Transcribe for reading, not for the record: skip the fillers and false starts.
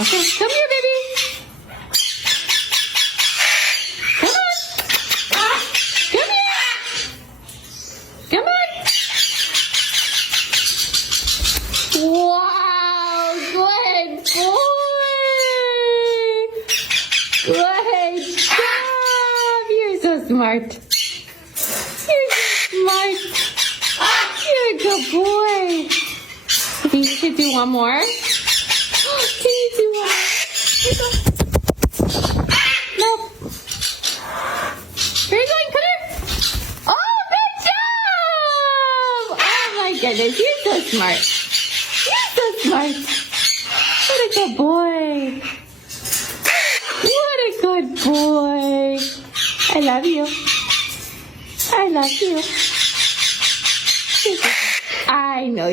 Okay, come here, baby. Come on. Come here. Come on. Wow, good boy. Good job. You're so smart. You're so smart. You're a good boy. You think you could do one more? Can you do one more? Here you go. No. Where are you going, Cutter? Oh, good job! Oh my goodness, you're so smart. You're so smart. What a good boy. What a good boy. I love you. I love you. I know.